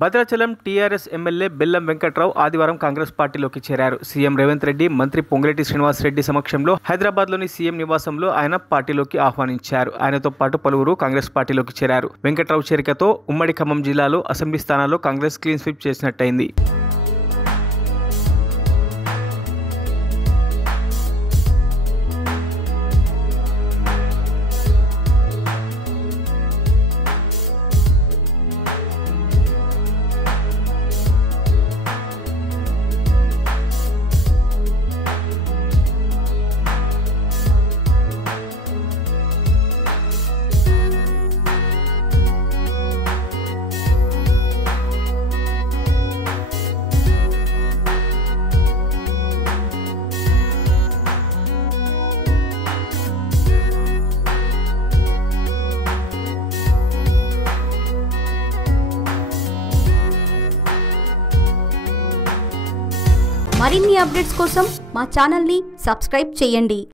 Bhadrachalam TRS MLA బెల్లం వెంకట్రావు ఆదివారం కాంగ్రెస్ పార్టీలోకి చేరారు. సీఎం రేవంత్ రెడ్డి, మంత్రి పొంగులేటి శ్రీనివాస్ రెడ్డి సమక్షంలో హైదరాబాద్లోని సీఎం నివాసంలో ఆయన పార్టీలోకి ఆహ్వానించారు. ఆయనతో పాటు పలువురు కాంగ్రెస్ పార్టీలోకి చేరారు. వెంకట్రావు చేరికతో ఉమ్మడి ఖమ్మం జిల్లాలో అసెంబ్లీ స్థానాల్లో కాంగ్రెస్ క్లీన్ స్వీప్ చేసినట్టయింది. మరిన్ని అప్డేట్స్ కోసం మా ఛానల్ని సబ్స్క్రైబ్ చేయండి.